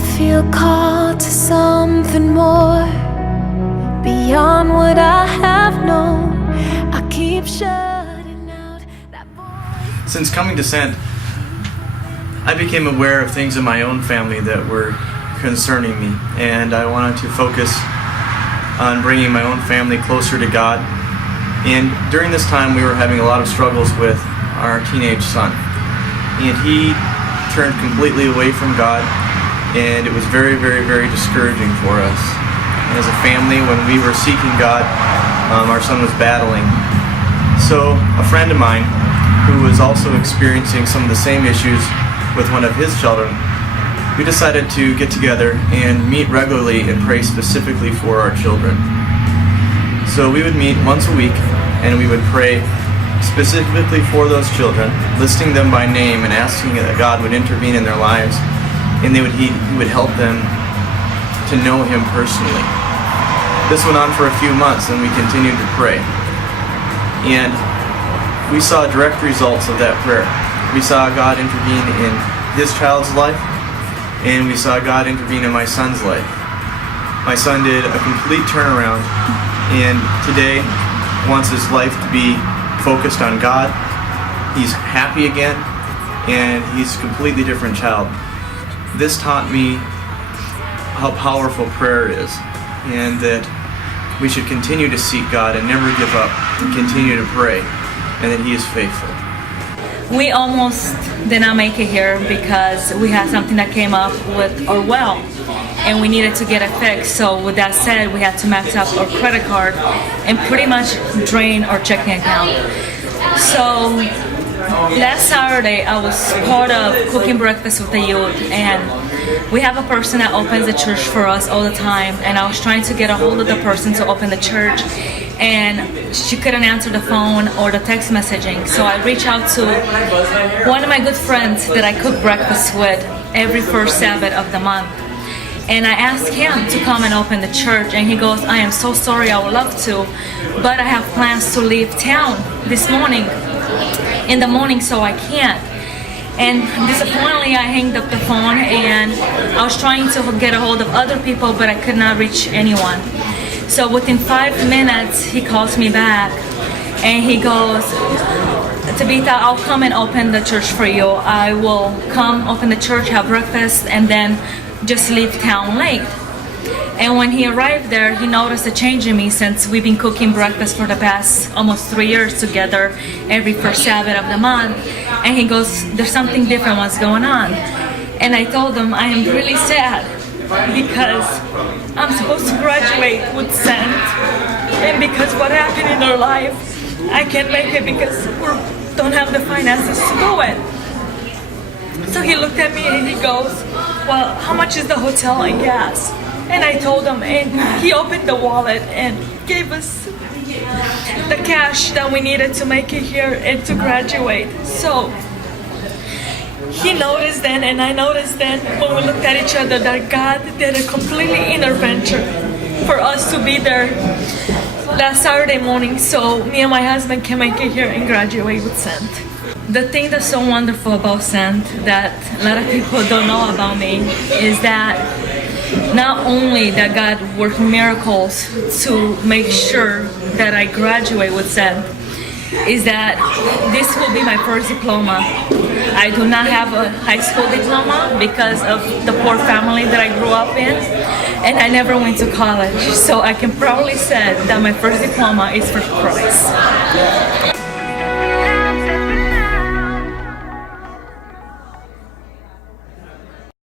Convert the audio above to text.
feel called to something more beyond what I have known. I keep shutting out that voice. Since coming to Sent, I became aware of things in my own family that were concerning me, and I wanted to focus on bringing my own family closer to God. And during this time, we were having a lot of struggles with our teenage son, and he turned completely away from God, and it was very, very, very discouraging for us. And as a family, when we were seeking God, our son was battling. So a friend of mine, who was also experiencing some of the same issues with one of his children, we decided to get together and meet regularly and pray specifically for our children. So we would meet once a week and we would pray specifically for those children, listing them by name and asking that God would intervene in their lives, and he would help them to know Him personally. This went on for a few months, and we continued to pray. And we saw direct results of that prayer. We saw God intervene in his child's life, and we saw God intervene in my son's life. My son did a complete turnaround, and today wants his life to be focused on God. He's happy again, and he's a completely different child. This taught me how powerful prayer is, and that we should continue to seek God and never give up, and continue to pray, and that He is faithful. We almost did not make it here because we had something that came up with our well, and we needed to get it fixed. So with that said, we had to max out our credit card and pretty much drain our checking account. So last Saturday, I was part of cooking breakfast with the youth, and we have a person that opens the church for us all the time, and I was trying to get a hold of the person to open the church, and she couldn't answer the phone or the text messaging. So I reached out to one of my good friends that I cook breakfast with every first Sabbath of the month. And I asked him to come and open the church, and he goes, "I am so sorry, I would love to, but I have plans to leave town this morning, in the morning, so I can't." And disappointingly, I hanged up the phone, and I was trying to get a hold of other people, but I could not reach anyone. So within 5 minutes, he calls me back, and he goes, "Tabitha, I'll come and open the church for you. I will come open the church, have breakfast, and then just leave town late." And when he arrived there, he noticed a change in me, since we've been cooking breakfast for the past almost 3 years together every first Sabbath of the month. And he goes, "There's something different, what's going on?" And I told him, "I am really sad because I'm supposed to graduate with Sent, and because what happened in our life, I can't make it because we don't have the finances to go in." So he looked at me and he goes, "Well, how much is the hotel and gas?" And I told him, and he opened the wallet and gave us the cash that we needed to make it here and to graduate. So he noticed then, and I noticed then, when we looked at each other, that God did a completely intervention for us to be there last Saturday morning, so me and my husband can make it here and graduate with Sent. The thing that's so wonderful about Sent that a lot of people don't know about me is that not only that God worked miracles to make sure that I graduate with Sent, is that this will be my first diploma. I do not have a high school diploma because of the poor family that I grew up in, and I never went to college. So I can proudly say that my first diploma is for Christ.